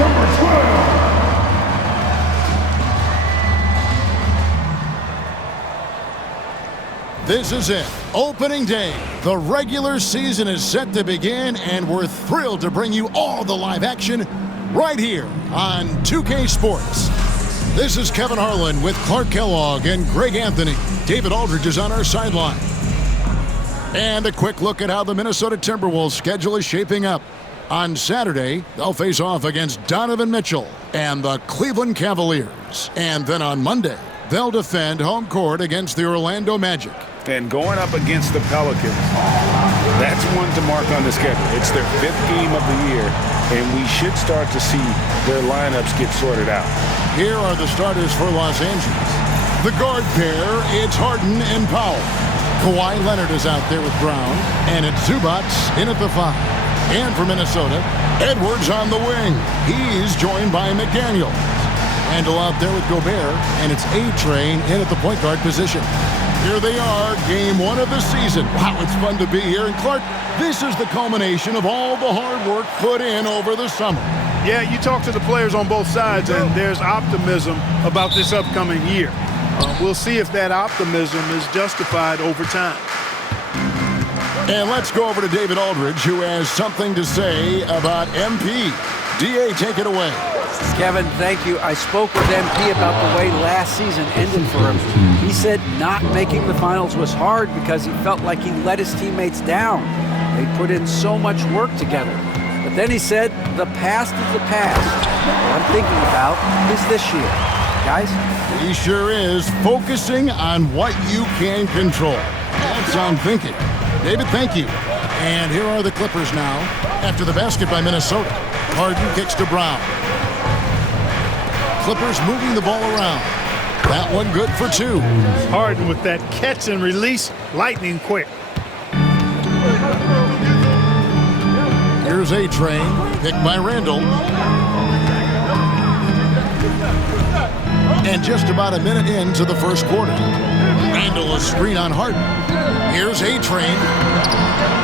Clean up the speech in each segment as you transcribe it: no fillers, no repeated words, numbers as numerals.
Number 12. This is it. Opening day. The regular season is set to begin, and we're thrilled to bring you all the live action right here on 2K Sports. This is Kevin Harlan with Clark Kellogg and Greg Anthony. David Aldridge is on our sideline. And a quick look at how the Minnesota Timberwolves schedule is shaping up. On Saturday, they'll face off against Donovan Mitchell and the Cleveland Cavaliers. And then on Monday, they'll defend home court against the Orlando Magic. And going up against the Pelicans, that's one to mark on the schedule. It's their 5th game of the year, and we should start to see their lineups get sorted out. Here are the starters for Los Angeles. The guard pair, it's Harden and Powell. Kawhi Leonard is out there with Brown, and it's Zubac in at the 5. And for Minnesota, Edwards on the wing. He's joined by McDaniels. Randle out there with Gobert, and it's ATrain in at the point guard position. Here they are, game 1 of the season. Wow, it's fun to be here. And Clark, this is the culmination of all the hard work put in over the summer. Yeah, you talk to the players on both sides, and there's optimism about this upcoming year. We'll see if that optimism is justified over time. And let's go over to David Aldridge, who has something to say about MP. DA, take it away. Kevin, thank you. I spoke with MP about the way last season ended for him. He said not making the finals was hard because he felt like he let his teammates down. They put in so much work together. But then he said, the past is the past. What I'm thinking about is this year. Guys? He sure is, focusing on what you can control. That's on thinking. David, thank you. And here are the Clippers now. After the basket by Minnesota, Harden kicks to Brown. Clippers moving the ball around. That one good for 2. Harden with that catch and release, lightning quick. Here's ATrain, picked by Randle. And just about a minute into the first quarter. Randle a screen on Harden. Here's ATrain.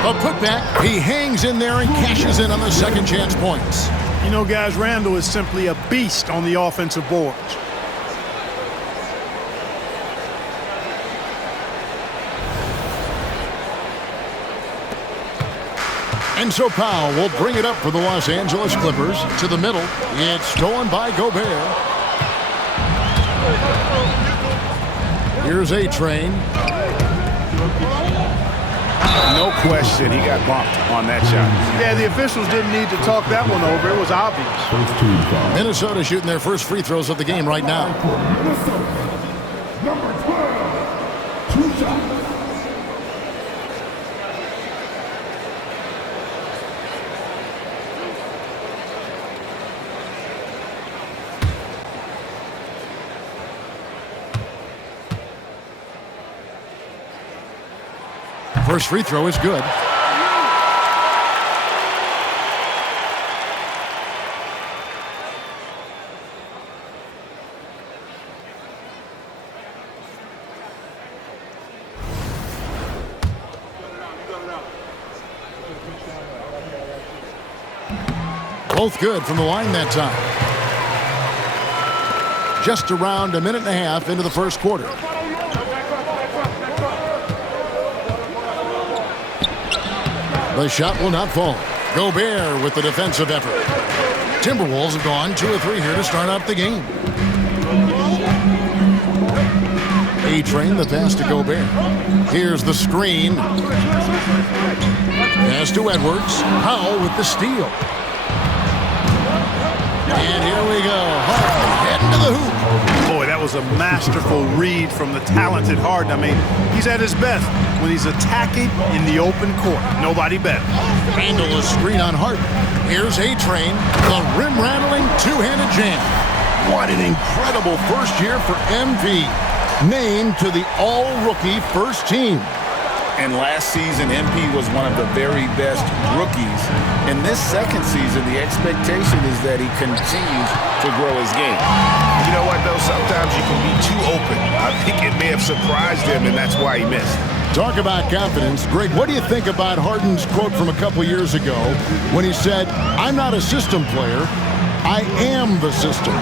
A putback. He hangs in there and cashes in on the second chance points. You know, guys, Randle is simply a beast on the offensive boards. And so Powell will bring it up for the Los Angeles Clippers to the middle. It's stolen by Gobert. Here's ATrain. No question, he got bumped on that shot. Yeah, the officials didn't need to talk that one over. It was obvious. Minnesota shooting their first free throws of the game right now. Number 12. 2 shots. First free throw is good. Both good from the line that time. Just around a minute and a half into the first quarter. The shot will not fall. Gobert with the defensive effort. Timberwolves have gone 2 of 3 here to start out the game. ATrain, the pass to Gobert. Here's the screen. Pass to Edwards. Powell with the steal. And here we go. Harden heading to the hoop. Boy, that was a masterful read from the talented Harden. I mean, he's at his best when he's attacking in the open court. Nobody better. Randle a screen on Harden. Here's ATrain. The rim-rattling two-handed jam. What an incredible first year for MP. Named to the all-rookie first team. And last season, MP was one of the very best rookies. In this second season, the expectation is that he continues to grow his game. You know what, though? Sometimes you can be too open. I think it may have surprised him, and that's why he missed. Talk about confidence. Greg, what do you think about Harden's quote from a couple years ago when he said, I'm not a system player, I am the system.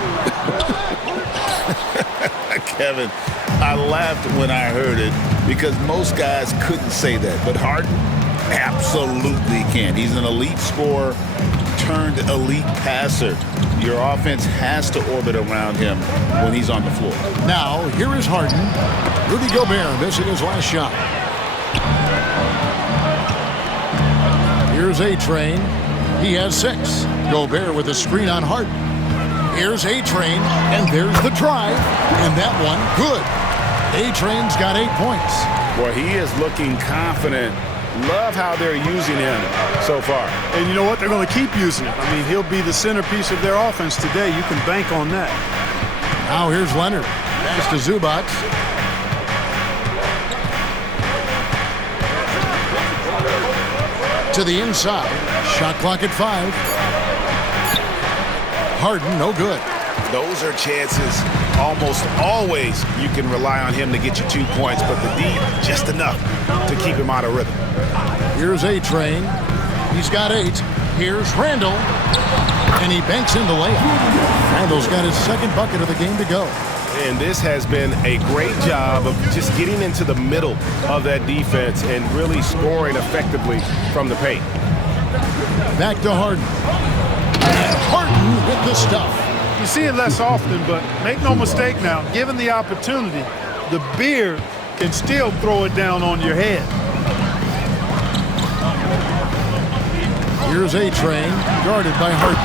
Kevin, I laughed when I heard it because most guys couldn't say that. But Harden absolutely can. He's an elite scorer turned elite passer. Your offense has to orbit around him when he's on the floor. Now, here is Harden. Rudy Gobert missing his last shot. Here's ATrain. He has 6. Gobert with a screen on Harden. Here's ATrain, and there's the drive. And that one, good. ATrain's got 8 points. Boy, he is looking confident. Love how they're using him so far. And you know what? They're going to keep using him. I mean, he'll be the centerpiece of their offense today. You can bank on that. Now here's Leonard. Pass to Zubac. To the inside. Shot clock at 5. Harden, no good. Those are chances almost always you can rely on him to get you 2 points, but the D, just enough to keep him out of rhythm. Here's ATrain. He's got 8. Here's Randall. And he banks in the layup. Randall's got his second bucket of the game to go. And this has been a great job of just getting into the middle of that defense and really scoring effectively from the paint. Back to Harden. And Harden with the stuff. You see it less often, but make no mistake now, given the opportunity, the beard can still throw it down on your head. Here's ATrain, guarded by Harden.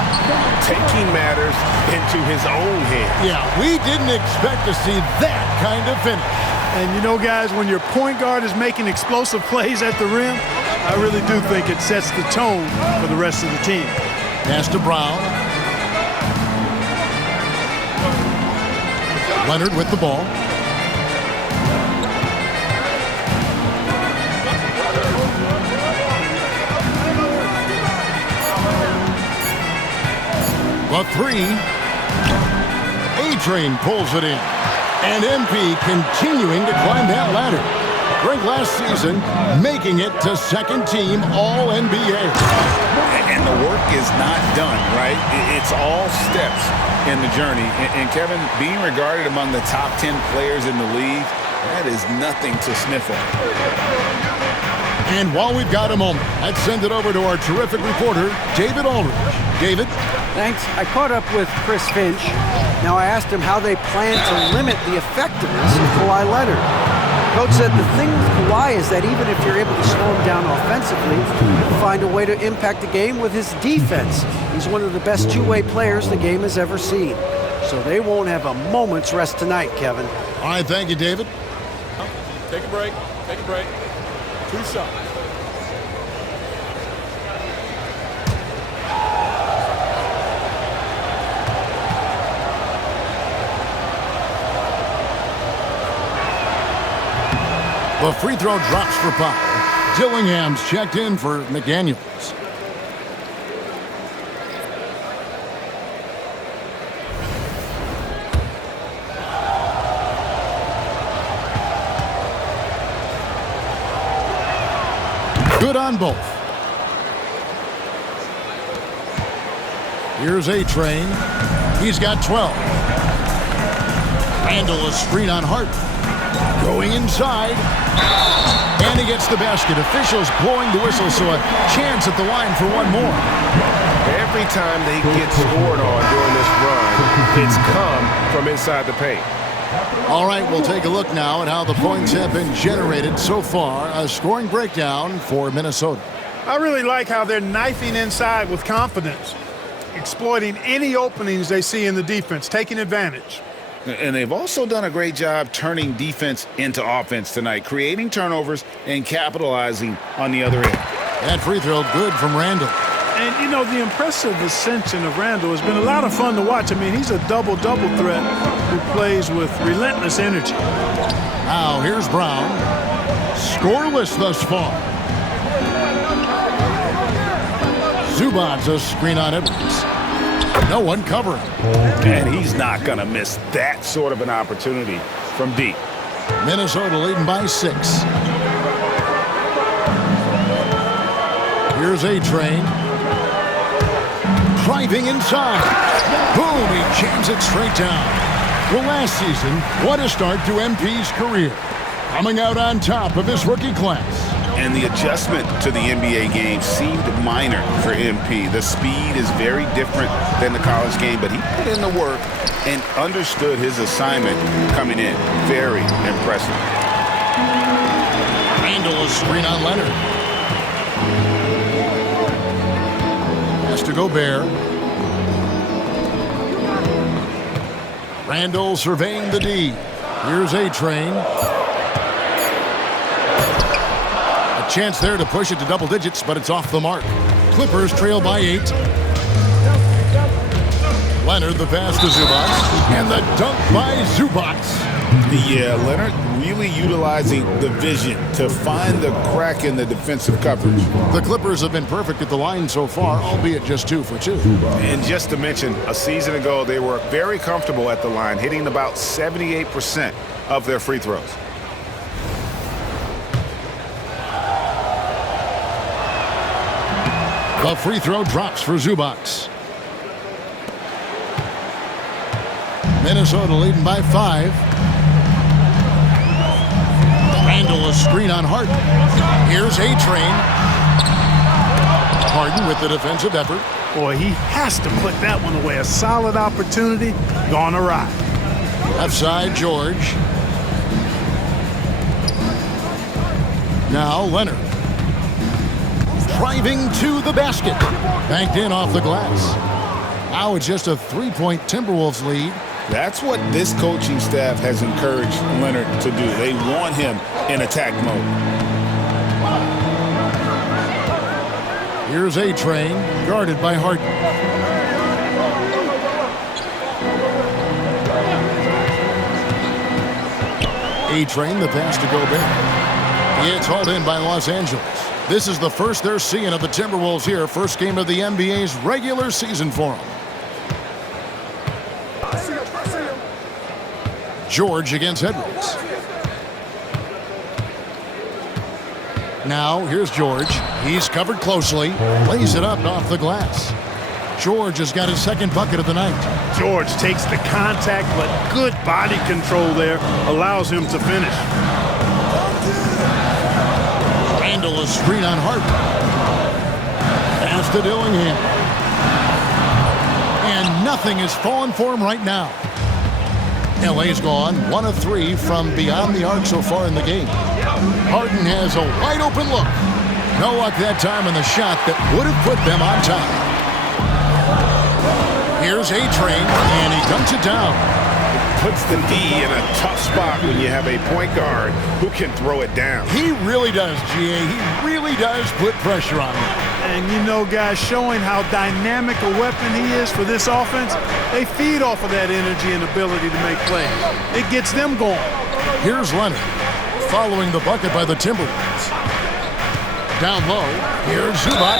Taking matters into his own hands. Yeah, we didn't expect to see that kind of finish. And you know, guys, when your point guard is making explosive plays at the rim, I really do think it sets the tone for the rest of the team. Pass to Brown. Leonard with the ball. The 3. ATrain pulls it in. And MP continuing to climb that ladder. Great last season, making it to second team All-NBA. And the work is not done, right? It's all steps in the journey. And Kevin, being regarded among the top 10 players in the league, that is nothing to sniff at. And while we've got a moment, let's send it over to our terrific reporter, David Aldridge. David? Thanks. I caught up with Chris Finch. Now I asked him how they plan to limit the effectiveness of Kawhi Leonard. Coach said the thing with Kawhi is that even if you're able to slow him down offensively, he'll find a way to impact the game with his defense. He's one of the best two-way players the game has ever seen. So they won't have a moment's rest tonight, Kevin. All right, thank you, David. Take a break. Take a break. 2 shots. The free throw drops for Powell. Dillingham's checked in for McDaniels. Good on both. Here's ATrain. He's got 12. Randall a screen on Harden. Going inside. And he gets the basket. Officials blowing the whistle, so a chance at the line for one more. Every time they get scored on during this run, it's come from inside the paint. All right, we'll take a look now at how the points have been generated so far. A scoring breakdown for Minnesota. I really like how they're knifing inside with confidence, exploiting any openings they see in the defense, taking advantage. And they've also done a great job turning defense into offense tonight, creating turnovers and capitalizing on the other end. That free throw good from Randall. And, you know, the impressive ascension of Randall has been a lot of fun to watch. I mean, he's a double-double threat who plays with relentless energy. Now, here's Brown. Scoreless thus far. Zubac's a screen on Edwards. No one covering. And he's not going to miss that sort of an opportunity from deep. Minnesota leading by 6. Here's ATrain. Driving inside. Boom, he jams it straight down. Well, last season, what a start to MP's career. Coming out on top of his rookie class. And the adjustment to the NBA game seemed minor for MP. The speed is very different than the college game, but he put in the work and understood his assignment coming in. Very impressive. Randall is screen on Leonard. Has to go Bear. Randall surveying the D. Here's ATrain. A chance there to push it to double digits, but it's off the mark. Clippers trail by 8. Leonard the pass to Zubac. And the dunk by Zubac. Yeah, Leonard really utilizing the vision to find the crack in the defensive coverage. The Clippers have been perfect at the line so far, albeit just 2 for 2. And just to mention, a season ago, they were very comfortable at the line, hitting about 78% of their free throws. The free throw drops for Zubac. Minnesota leading by 5. Randall a screen on Harden. Here's ATrain. Harden with the defensive effort. Boy, he has to put that one away. A solid opportunity gone awry. Left side, George. Now Leonard. Driving to the basket. Banked in off the glass. Now it's just a 3-point Timberwolves lead. That's what this coaching staff has encouraged Leonard to do. They want him in attack mode. Here's ATrain, guarded by Harden. ATrain, the pass to Gobert. It's hauled in by Los Angeles. This is the first they're seeing of the Timberwolves here. First game of the NBA's regular season for them. George against Edwards. Now, here's George. He's covered closely. Lays it up off the glass. George has got his second bucket of the night. George takes the contact, but good body control there allows him to finish. Randall a screen on Harden. Pass to Dillingham. And nothing is falling for him right now. LA's gone 1 of 3 from beyond the arc so far in the game. Harden has a wide open look. No luck that time on the shot that would have put them on top. Here's ATrain, and he dunks it down. Puts the D in a tough spot when you have a point guard who can throw it down. He really does, GA. He really does put pressure on him. And you know, guys, showing how dynamic a weapon he is for this offense, they feed off of that energy and ability to make plays. It gets them going. Here's Leonard, following the bucket by the Timberwolves. Down low, here's Zubac,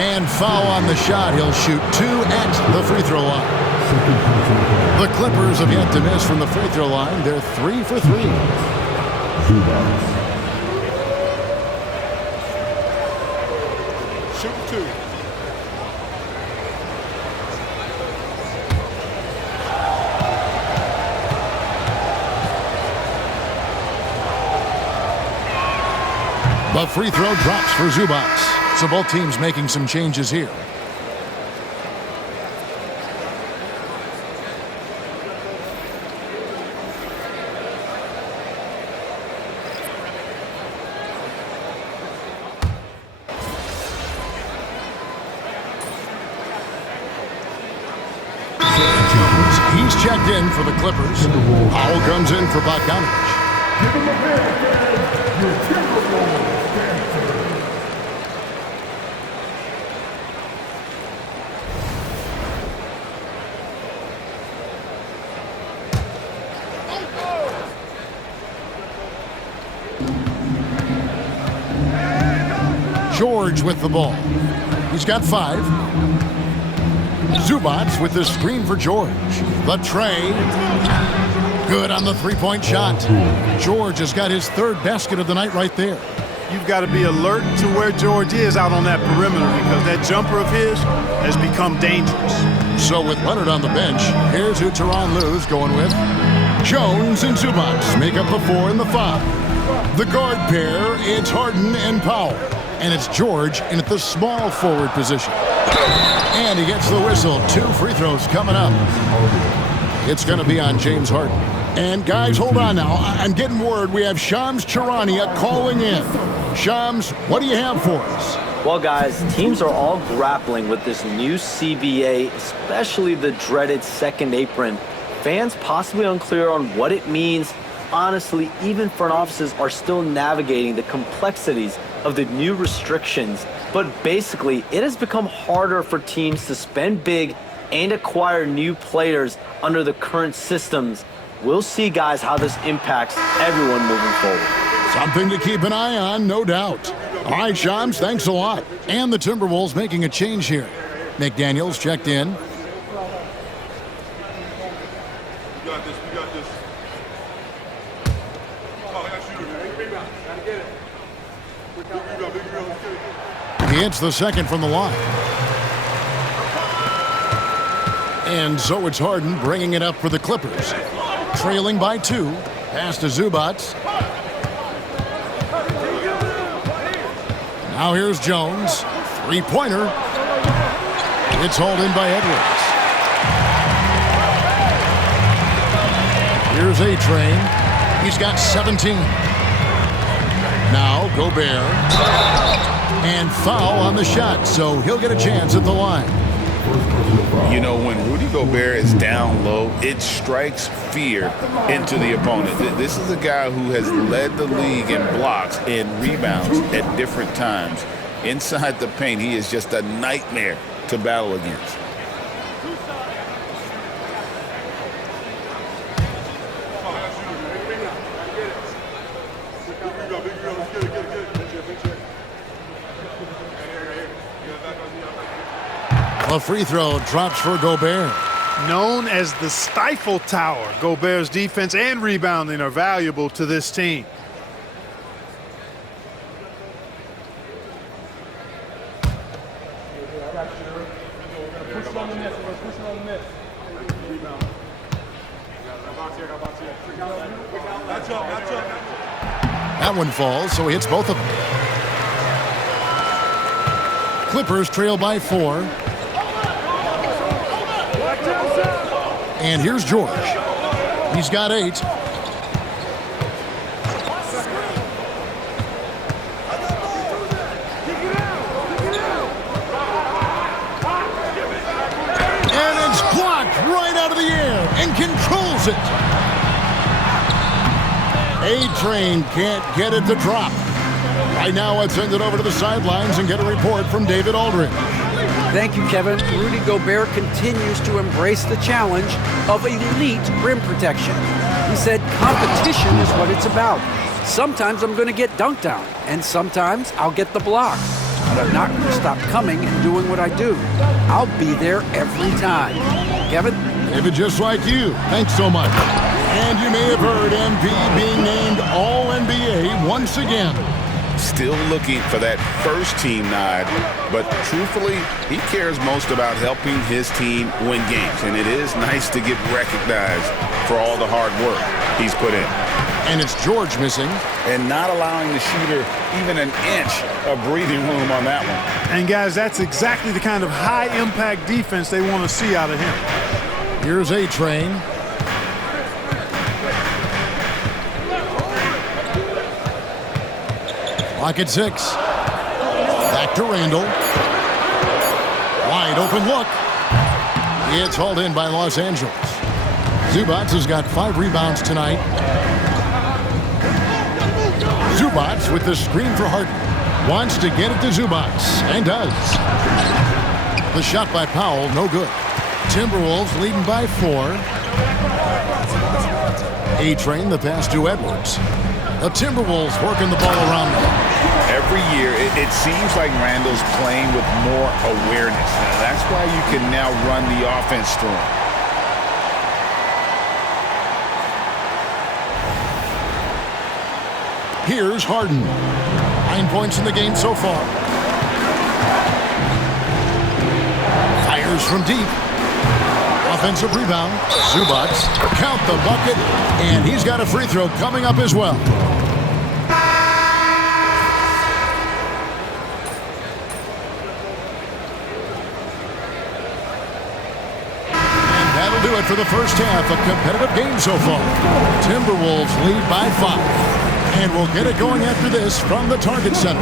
and foul on the shot. He'll shoot 2 at the free throw line. The Clippers have yet to miss from the free throw line. They're 3 for 3. Shoot 2. The free throw drops for Zubac. So both teams making some changes here. He's checked in for the Clippers. Powell comes in for Bogdanovich. George with the ball. He's got 5. Zubac with the screen for George. The tray. Good on the 3-point shot. George has got his 3rd basket of the night right there. you've got to be alert to where George is out on that perimeter because that jumper of his has become dangerous. So with Leonard on the bench, here's who Tyronn Lue's going with. Jones and Zubac make up the 4 and the 5. The guard pair, it's Harden and Powell. And it's George in at the small forward position. And he gets the whistle. 2 free throws coming up. It's going to be on James Harden. And guys, hold on now. I'm getting word we have Shams Charania calling in. Shams, what do you have for us? Well, guys, teams are all grappling with this new CBA, especially the dreaded second apron. Fans possibly unclear on what it means. Honestly, even front offices are still navigating the complexities of the new restrictions. But basically, it has become harder for teams to spend big and acquire new players under the current systems. We'll see, guys, how this impacts everyone moving forward. Something to keep an eye on, no doubt. All right, Shams, thanks a lot. And the Timberwolves making a change here. McDaniels checked in. He hits the second from the line. And so it's Harden bringing it up for the Clippers. Trailing by 2. Pass to Zubac. Now here's Jones. 3-pointer. It's hauled in by Edwards. Here's ATrain. He's got 17. Now Gobert. And foul on the shot, so he'll get a chance at the line. You know, when Rudy Gobert is down low, it strikes fear into the opponent. This is a guy who has led the league in blocks and rebounds at different times. Inside the paint, he is just a nightmare to battle against. A free throw drops for Gobert. Known as the Stifle Tower, Gobert's defense and rebounding are valuable to this team. That one falls, so he hits both of them. Clippers trail by 4. And here's George. He's got 8. And it's blocked right out of the air and controls it. ATrain can't get it to drop. Right now, let's send it over to the sidelines and get a report from David Aldridge. Thank you, Kevin. Rudy Gobert continues to embrace the challenge of elite rim protection. He said competition is what it's about. Sometimes I'm going to get dunked on, and sometimes I'll get the block. But I'm not going to stop coming and doing what I do. I'll be there every time. Kevin? David, just like you. Thanks so much. And you may have heard MP being named All-NBA once again. Still looking for that first team nod, but truthfully, he cares most about helping his team win games, and it is nice to get recognized for all the hard work he's put in. And it's George missing. And not allowing the shooter even an inch of breathing room on that one. And guys, that's exactly the kind of high-impact defense they want to see out of him. Here's ATrain. Clock at 6. Back to Randall. Wide open look. It's hauled in by Los Angeles. Zubac has got 5 rebounds tonight. Zubac with the screen for Harden. Wants to get it to Zubac, and does. The shot by Powell, no good. Timberwolves leading by 4. ATrain, the pass to Edwards. The Timberwolves working the ball around them. Every year, it seems like Randall's playing with more awareness. Now, that's why you can now run the offense through him. Here's Harden. 9 points in the game so far. Fires from deep. Offensive rebound. Zubac. Count the bucket. And he's got a free throw coming up as well. That'll do it for the first half. A competitive game so far. Timberwolves lead by 5. And we'll get it going after this from the Target Center.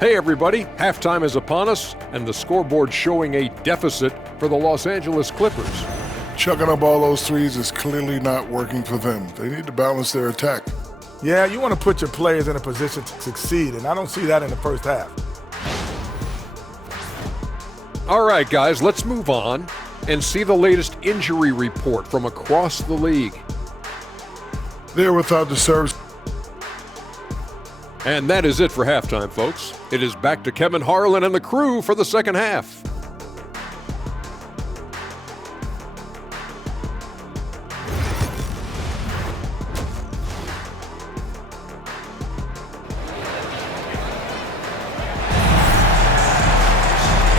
Hey everybody, halftime is upon us, and the scoreboard showing a deficit for the Los Angeles Clippers. Chucking up all those threes is clearly not working for them. They need to balance their attack. Yeah, you want to put your players in a position to succeed, and I don't see that in the first half. All right, guys, let's move on and see the latest injury report from across the league. They're without the service. And that is it for halftime, folks. It is back to Kevin Harlan and the crew for the second half.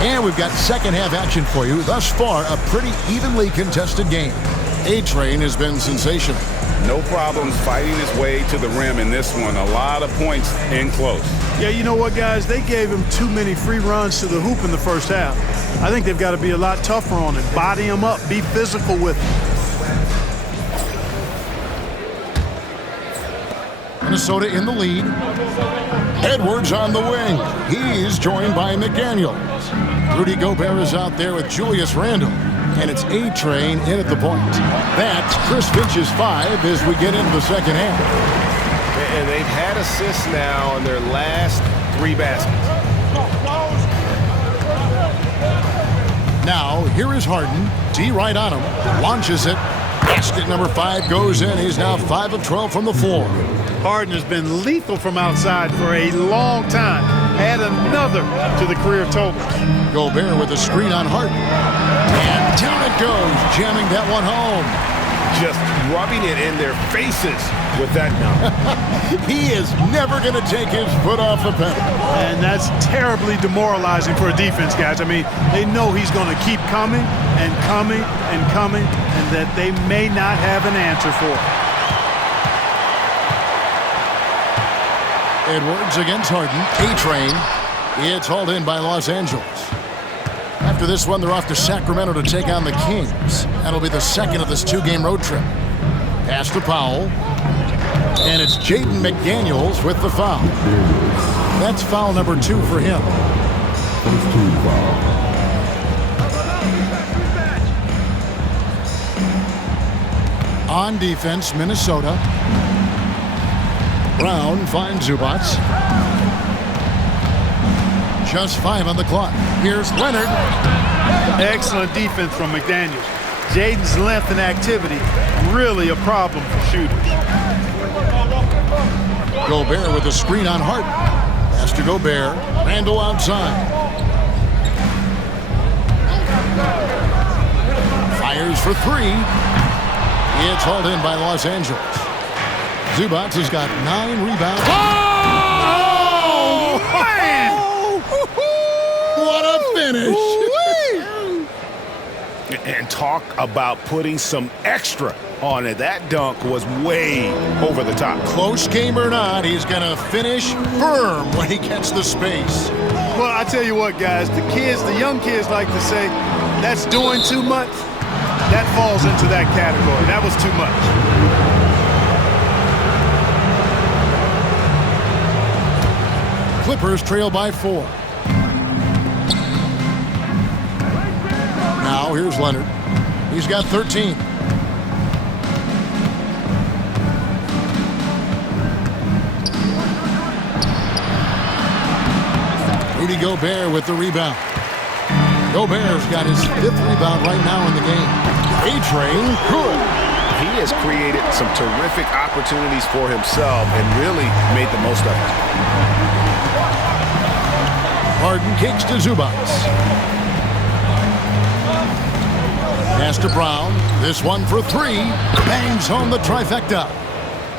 And we've got second half action for you. Thus far, a pretty evenly contested game. ATrain has been sensational. No problems fighting his way to the rim in this one. A lot of points in close. Yeah, you know what, guys? They gave him too many free runs to the hoop in the first half. I think they've got to be a lot tougher on him. Body him up. Be physical with him. Minnesota in the lead. Edwards on the wing. He's joined by McDaniels. Rudy Gobert is out there with Julius Randle. And it's ATrain in at the point. That's Chris Finch's 5 as we get into the second half. And they've had assists now on their last 3 baskets. Now, here is Harden. D right on him. Launches it. Basket number 5 goes in. He's now 5 of 12 from the floor. Harden has been lethal from outside for a long time. Add another to the career totals. Gobert with a screen on Harden. And down it goes, jamming that one home. Just rubbing it in their faces with that number. He is never going to take his foot off the pedal. And that's terribly demoralizing for a defense, guys. I mean, they know he's going to keep coming and coming and coming, and that they may not have an answer for it. Edwards against Harden. ATrain. It's hauled in by Los Angeles. After this one, they're off to Sacramento to take on the Kings. That'll be the second of this 2-game road trip. Pass to Powell. And it's Jaden McDaniels with the foul. That's foul number 2 for him. First team foul. On defense, Minnesota. Brown finds Zubac. Just 5 on the clock. Here's Leonard. Excellent defense from McDaniels. Jaden's length and activity, really a problem for shooters. Gobert with a screen on Harden. Pass to Gobert. Randle outside. Fires for 3. It's hauled in by Los Angeles. Zubac has got 9 rebounds. Oh, man! What a finish! And talk about putting some extra on it. That dunk was way over the top. Close game or not, he's going to finish firm when he gets the space. Well, I tell you what, guys, the young kids like to say, that's doing too much. That falls into that category. That was too much. Clippers trail by 4. Now here's Leonard. He's got 13. Rudy Gobert with the rebound. Gobert's got his 5th rebound right now in the game. ATrain, good. he has created some terrific opportunities for himself and really made the most of it. Harden kicks to Zubac. Pass to Brown. This one for three. Bangs home the trifecta.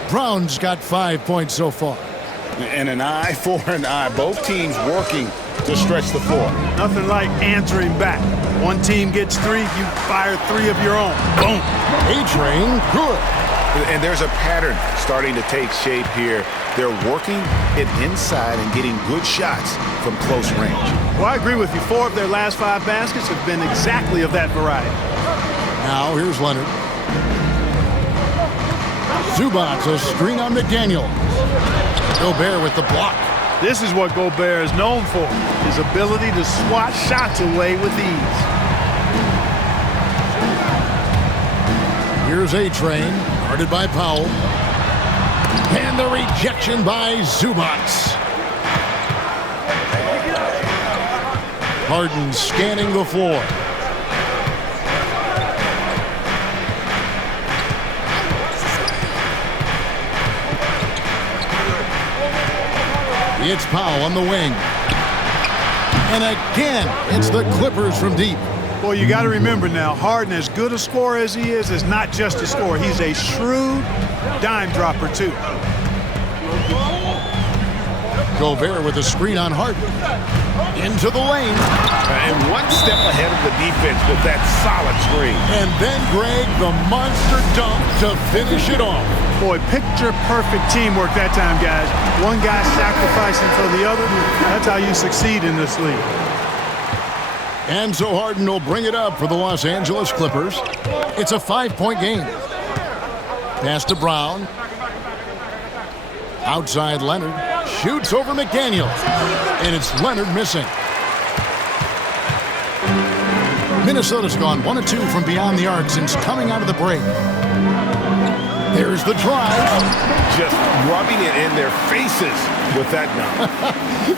Brown's got 5 points so far. And an eye for an eye. Both teams working to stretch the floor. Nothing like answering back. One team gets three, you fire three of your own. Boom. ATrain, good. And there's a pattern starting to take shape here. They're working it inside and getting good shots from close range. Well, I agree with you. 4 of their last 5 baskets have been exactly of that variety. Now here's Leonard. Zubac, a screen on McDaniel. Gobert with the block. This is what Gobert is known for, his ability to swat shots away with ease. Here's ATrain, guarded by Powell. And the rejection by Zubac. Harden scanning the floor. It's Powell on the wing. And again, it's the Clippers from deep. Well, you got to remember now, Harden, as good a scorer as he is not just a scorer. He's a shrewd dime dropper, too. Gobert with a screen on Harden. Into the lane. And one step ahead of the defense with that solid screen. And then Greg, the monster dunk to finish it off. Boy, picture-perfect teamwork that time, guys. One guy sacrificing for the other. That's how you succeed in this league. And so Harden will bring it up for the Los Angeles Clippers. It's a 5-point game. Pass to Brown. Outside Leonard. Shoots over McDaniel. And it's Leonard missing. Minnesota's gone 1 of 2 from beyond the arc since coming out of the break. There's the drive. Just rubbing it in their faces with that dunk.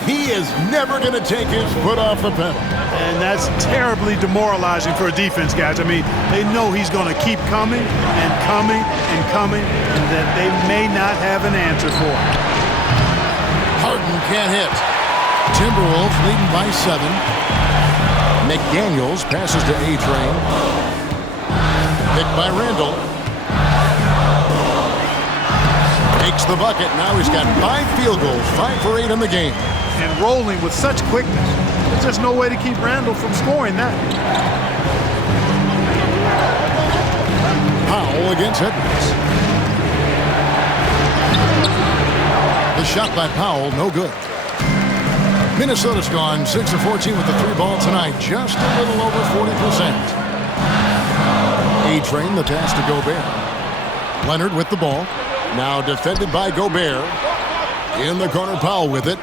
He is never going to take his foot off the pedal. And that's terribly demoralizing for a defense, guys. I mean, they know he's going to keep coming and coming and coming, and that they may not have an answer for him. Harden can't hit. Timberwolves leading by 7. McDaniels passes to ATrain. Picked by Randall. Makes the bucket. Now he's got 5 field goals, 5 for 8 in the game. And rolling with such quickness. There's just no way to keep Randall from scoring that. Powell against Edwards. The shot by Powell, no good. Minnesota's gone 6 of 14 with the 3 ball tonight, just a little over 40%. ATrain, the pass to Gobert. Leonard with the ball. Now defended by Gobert. In the corner, Powell with it.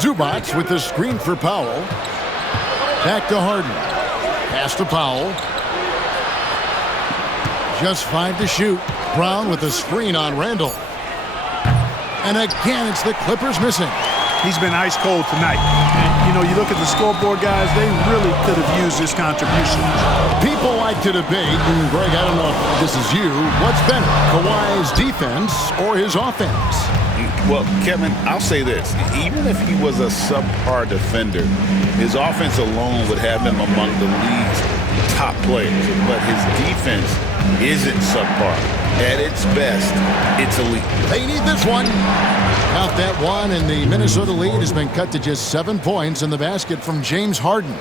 Zubac with the screen for Powell. Back to Harden. Pass to Powell. Just 5 to shoot. Brown with the screen on Randall. And again, it's the Clippers missing. He's been ice cold tonight. And, you know, you look at the scoreboard, guys, they really could have used his contribution. People like to debate, and Greg, I don't know if this is you, what's better, Kawhi's defense or his offense? Well, Kevin, I'll say this. Even if he was a subpar defender, his offense alone would have him among the league's top players. But his defense isn't subpar. At its best, it's elite. They need this one. Count that one, and the Minnesota lead has been cut to just 7 points in the basket from James Harden.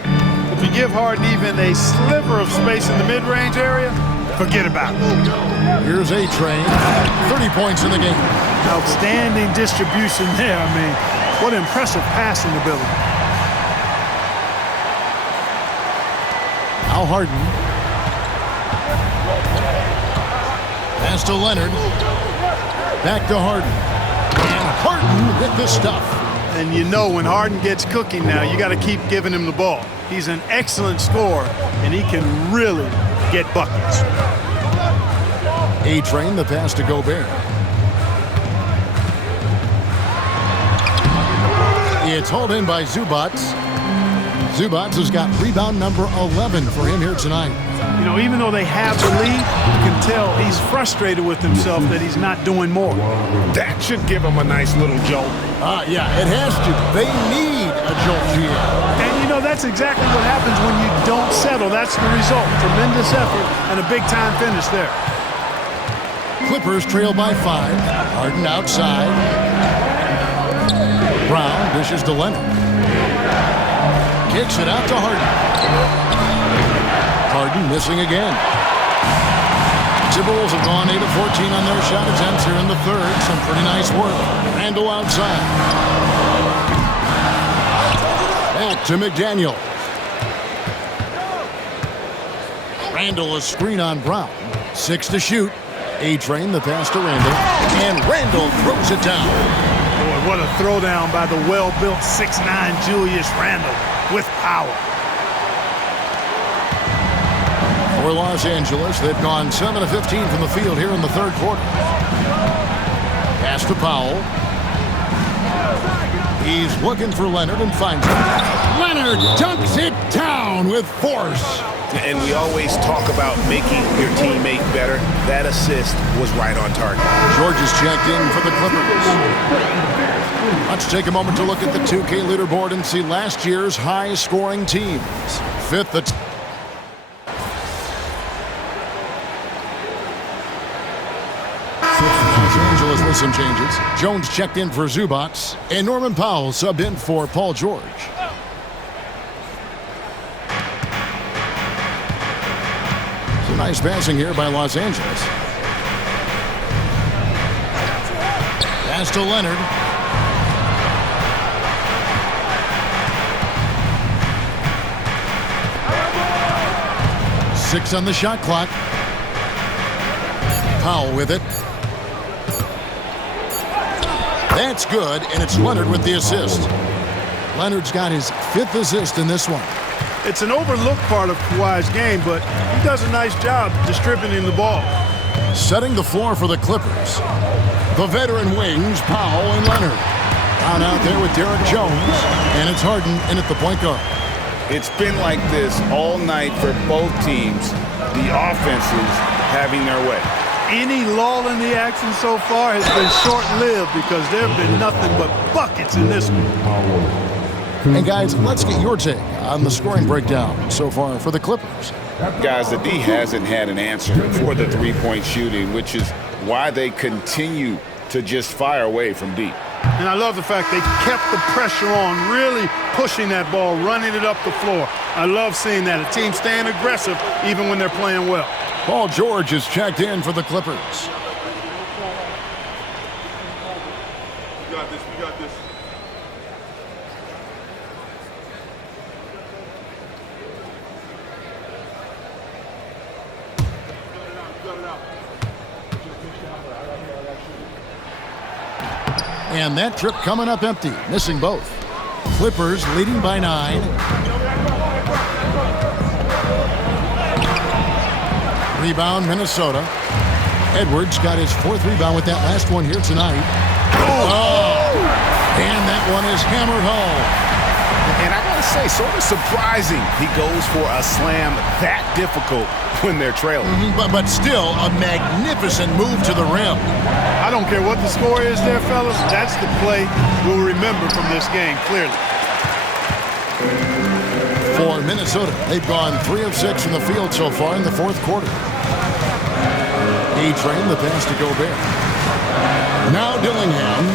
If you give Harden even a sliver of space in the mid-range area, forget about it. Here's ATrain, 30 points in the game. Outstanding distribution there. I mean, what impressive passing ability. Now Harden. Pass to Leonard. Back to Harden. And Harden with the stuff. And you know when Harden gets cooking now, you got to keep giving him the ball. He's an excellent scorer, and he can really get buckets. ATrain, the pass to Gobert. It's hauled in by Zubac. Zubats has got rebound number 11 for him here tonight. You know, even though they have the lead, you can tell he's frustrated with himself that he's not doing more. That should give him a nice little jolt. Yeah, it has to. They need a jolt here. And, you know, that's exactly what happens when you don't settle. That's the result. Tremendous effort and a big-time finish there. Clippers trail by 5. Harden outside. Brown dishes to Leonard. Kicks it out to Harden. Harden missing again. Timberwolves have gone 8 of 14 on their shot attempts here in the third. Some pretty nice work. Randall outside. Back to McDaniel. Randall a screen on Brown. 6 to shoot. ATrain the pass to Randall. And Randall throws it down. Boy, what a throwdown by the well-built 6'9" Julius Randall with power. For Los Angeles, they've gone 7 of 15 from the field here in the third quarter. Pass to Powell. He's looking for Leonard and finds him. Leonard dunks it down with force. And we always talk about making your teammate better. That assist was right on target. George is checked in for the Clippers. Let's take a moment to look at the 2K leaderboard and see last year's high-scoring teams. Fifth at Los Angeles with some changes. Jones checked in for Zubats, and Norman Powell subbed in for Paul George. Some nice passing here by Los Angeles. Pass to Leonard. Six on the shot clock. Powell with it. That's good, and it's Leonard with the assist. Leonard's got his 5th assist in this one. It's an overlooked part of Kawhi's game, but he does a nice job distributing the ball. Setting the floor for the Clippers. The veteran wings, Powell and Leonard. Down out there with Derek Jones, and it's Harden in at the point guard. It's been like this all night for both teams. The offenses having their way. Any lull in the action so far has been short-lived because there have been nothing but buckets in this one. And guys, let's get your take on the scoring breakdown so far for the Clippers. Guys, the D hasn't had an answer for the three-point shooting, which is why they continue to just fire away from deep. And I love the fact they kept the pressure on, really pushing that ball, running it up the floor. I love seeing that. A team staying aggressive even when they're playing well. Paul George is checked in for the Clippers. We got this. We got this. And that trip coming up empty, missing both. Clippers leading by 9. Rebound, Minnesota. Edwards got his 4th rebound with that last one here tonight. Oh! And that one is hammered home. And I gotta say, sort of surprising he goes for a slam that difficult when they're trailing. But still, a magnificent move to the rim. I don't care what the score is there, fellas. That's the play we'll remember from this game, clearly. For Minnesota, they've gone 3 of 6 from the field so far in the fourth quarter. ATrain, the pass to Gobert. Now Dillingham.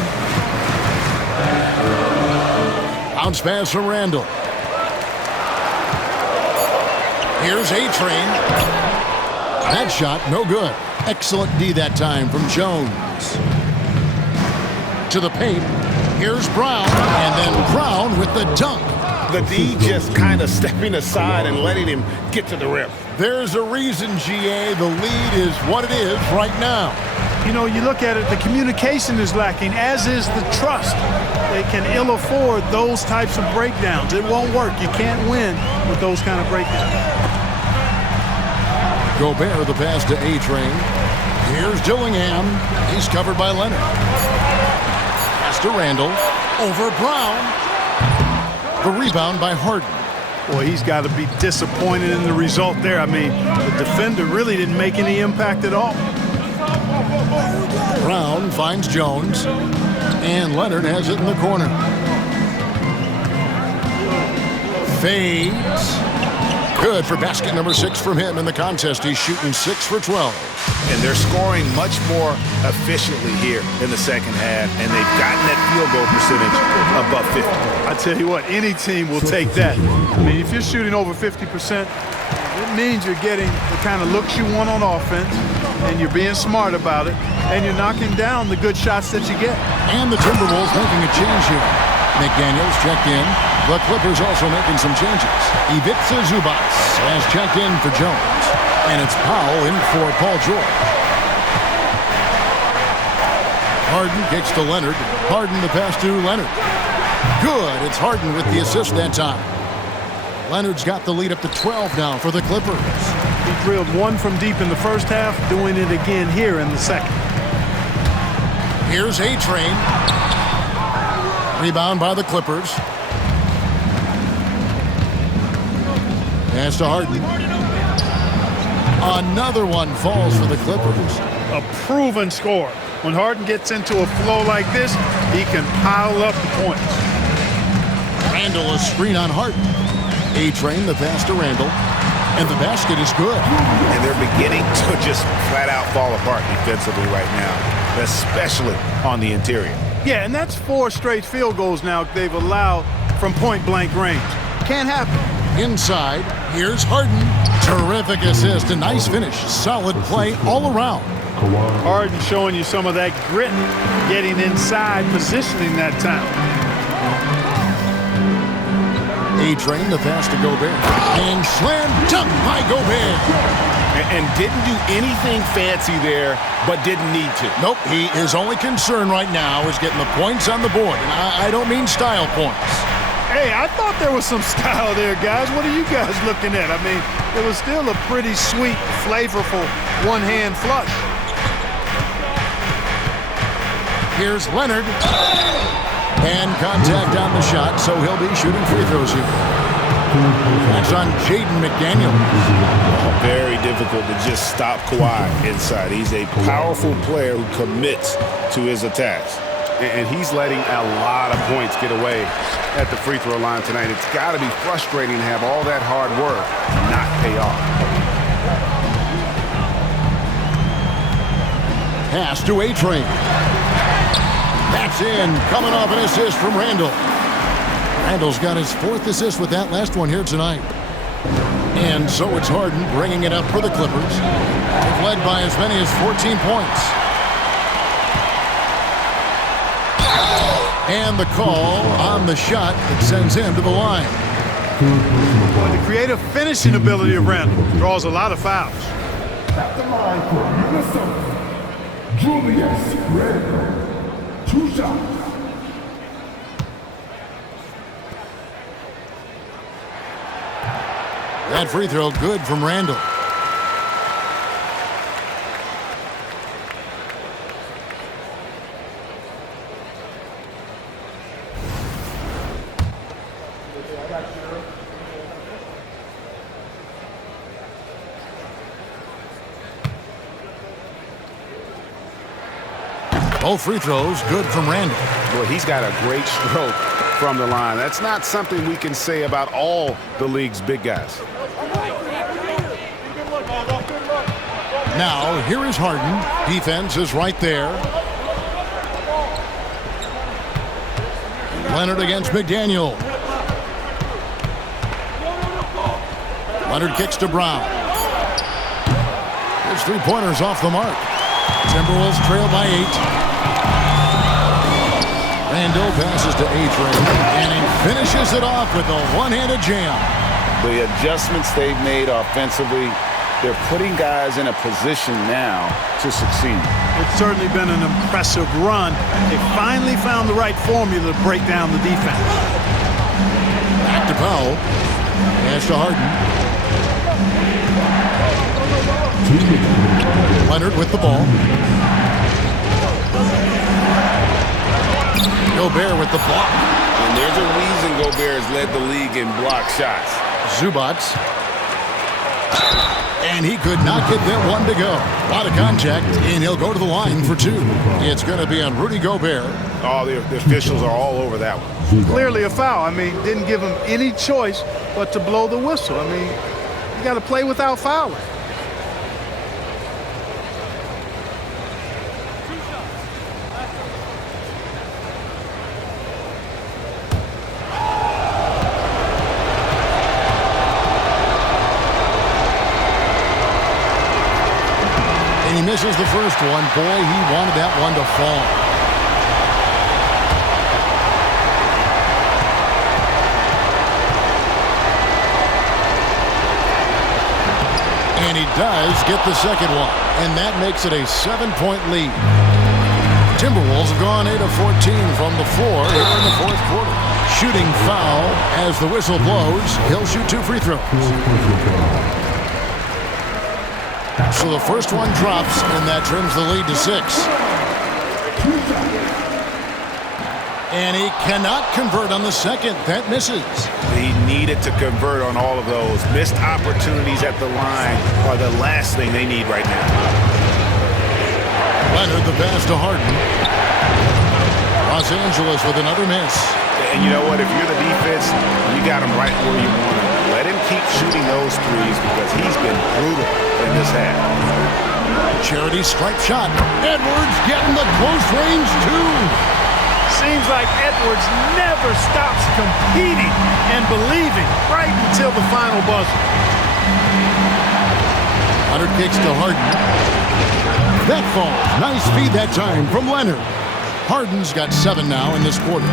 Bounce pass from Randall. Here's ATrain. That shot, no good. Excellent D that time from Jones. To the paint. Here's Brown, and then Brown with the dunk. The D just kind of stepping aside and letting him get to the rim. There's a reason, GA, the lead is what it is right now. You know, you look at it, the communication is lacking, as is the trust. They can ill afford those types of breakdowns. It won't work. You can't win with those kind of breakdowns. Gobert, the pass to ATrain. Here's Dillingham. He's covered by Leonard. Pass to Randall. Over Brown. The rebound by Harden. Boy, he's got to be disappointed in the result there. I mean, the defender really didn't make any impact at all. Brown finds Jones, and Leonard has it in the corner. Fades. Good for basket number 6 from him in the contest. He's shooting 6 for 12. And they're scoring much more efficiently here in the second half, and they've gotten that field goal percentage above 50. I tell you what, any team will take that. I mean, if you're shooting over 50%, it means you're getting the kind of looks you want on offense, and you're being smart about it, and you're knocking down the good shots that you get. And the Timberwolves making a change here. McDaniels checked in. The Clippers also making some changes. Ivica Zubac has checked in for Jones. And it's Powell in for Paul George. Harden kicks to Leonard. Harden the pass to Leonard. Good. It's Harden with the assist that time. Leonard's got the lead up to 12 now for the Clippers. He drilled one from deep in the first half, doing it again here in the second. Here's ATrain. Rebound by the Clippers. Pass to Harden. Another one falls for the Clippers. A proven scorer. When Harden gets into a flow like this, he can pile up the points. Randall a screen on Harden. ATrain the pass to Randall. And the basket is good. And they're beginning to just flat out fall apart defensively right now, especially on the interior. Yeah, and that's 4 straight field goals now they've allowed from point-blank range. Can't happen. Inside, here's Harden. Terrific assist, a nice finish. Solid play all around. Harden showing you some of that grit, getting inside, positioning that time. ATrain the pass to Gobert. And slam dunk by Gobert. And didn't do anything fancy there, but didn't need to. Nope, his only concern right now is getting the points on the board. And I don't mean style points. Hey, I thought there was some style there, guys. What are you guys looking at? I mean, it was still a pretty sweet, flavorful one-hand flush. Here's Leonard. And contact on the shot, so he'll be shooting free throws here. That's on Jaden McDaniels. Very difficult to just stop Kawhi inside. He's a powerful player who commits to his attacks. And he's letting a lot of points get away at the free throw line tonight. It's got to be frustrating to have all that hard work not pay off. Pass to ATrain. That's in. Coming off an assist from Randall. Randall's got his 4th assist with that last one here tonight. And so it's Harden bringing it up for the Clippers. They've led by as many as 14 points. And the call on the shot that sends him to the line. Boy, the creative finishing ability of Randall draws a lot of fouls. At the line for Minnesota, Julius Randle. 2 shots. That free throw good from Randall. Both free throws good from Randall. Well, he's got a great stroke from the line. That's not something we can say about all the league's big guys. Now, here is Harden. Defense is right there. Leonard against McDaniel. Leonard kicks to Brown. His 3-pointers off the mark. Timberwolves trail by 8. Randall passes to ATrain, and he finishes it off with a one-handed jam. The adjustments they've made offensively, they're putting guys in a position now to succeed. It's certainly been an impressive run. They finally found the right formula to break down the defense. Back to Powell. Pass to Harden. Leonard with the ball. Gobert with the block. And there's a reason Gobert has led the league in block shots. Zubac. And he could not get that one to go. A lot of contact, and he'll go to the line for 2. It's going to be on Rudy Gobert. Oh, the officials are all over that one. Clearly a foul. I mean, didn't give him any choice but to blow the whistle. I mean, you got to play without fouling. And he misses the first one. Boy, he wanted that one to fall. And he does get the second one. And that makes it a 7-point lead. Timberwolves have gone 8 of 14 from the floor here in the fourth quarter. Shooting foul as the whistle blows. He'll shoot 2 free throws. So the first one drops, and that trims the lead to 6. And he cannot convert on the second. That misses. He needed to convert on all of those. Missed opportunities at the line are the last thing they need right now. Leonard, the pass to Harden. Los Angeles with another miss. And you know what? If you're the defense, you got him right where you want him. Let him keep shooting those threes because he's been brutal in this half. Charity stripe shot. Edwards getting the close range, too. Seems like Edwards never stops competing and believing right until the final buzzer. Leonard kicks to Harden. That falls. Nice feed that time from Leonard. Harden's got 7 now in this quarter.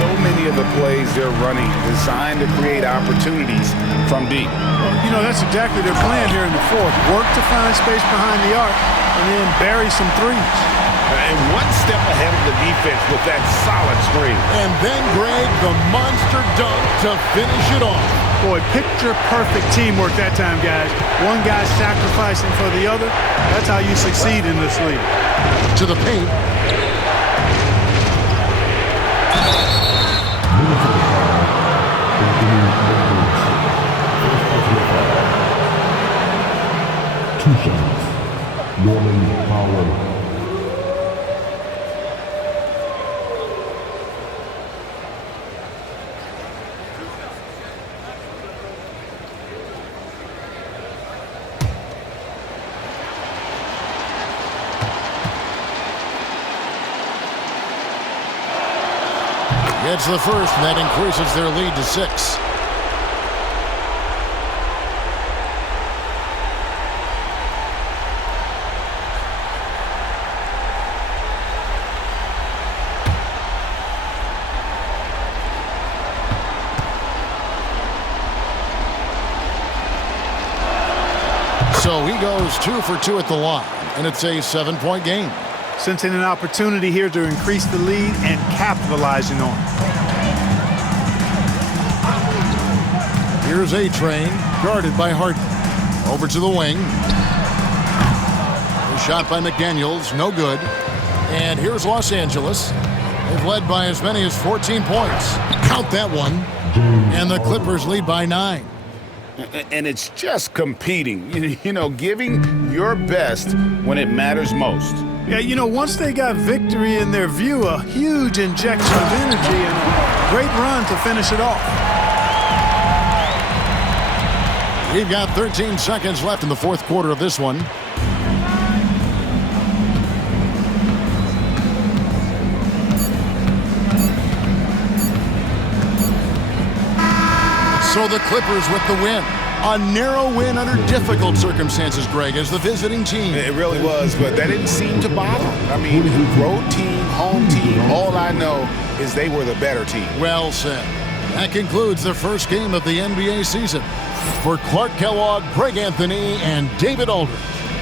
So many of the plays they're running designed to create opportunities from deep. Well, you know, that's exactly their plan here in the fourth. Work to find space behind the arc and then bury some threes. And one step ahead of the defense with that solid screen. And then Greg, the monster dunk to finish it off. Boy, picture-perfect teamwork that time, guys. One guy sacrificing for the other. That's how you succeed in this league. To the paint. Two shots. Norman Powell. Gets the first, and that increases their lead to 6. So he goes 2 for 2 at the line, and it's a 7-point game. Sensing an opportunity here to increase the lead and capitalizing on it. Here's ATrain, guarded by Harden. Over to the wing. The shot by McDaniels, no good. And here's Los Angeles. They've led by as many as 14 points. Count that one. And the Clippers lead by 9. And it's just competing, you know, giving your best when it matters most. Yeah, you know, once they got victory in their view, a huge injection of energy and a great run to finish it off. We've got 13 seconds left in the fourth quarter of this one. So the Clippers with the win. A narrow win under difficult circumstances, Greg, as the visiting team. It really was, but that didn't seem to bother them. I mean, road team, home team, all I know is they were the better team. Well said. That concludes the first game of the NBA season. For Clark Kellogg, Greg Anthony, and David Aldridge,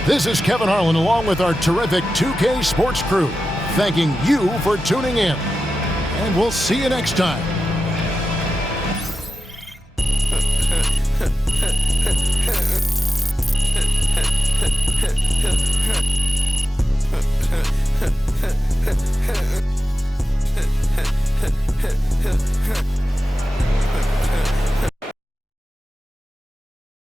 this is Kevin Harlan along with our terrific 2K Sports crew, thanking you for tuning in. And we'll see you next time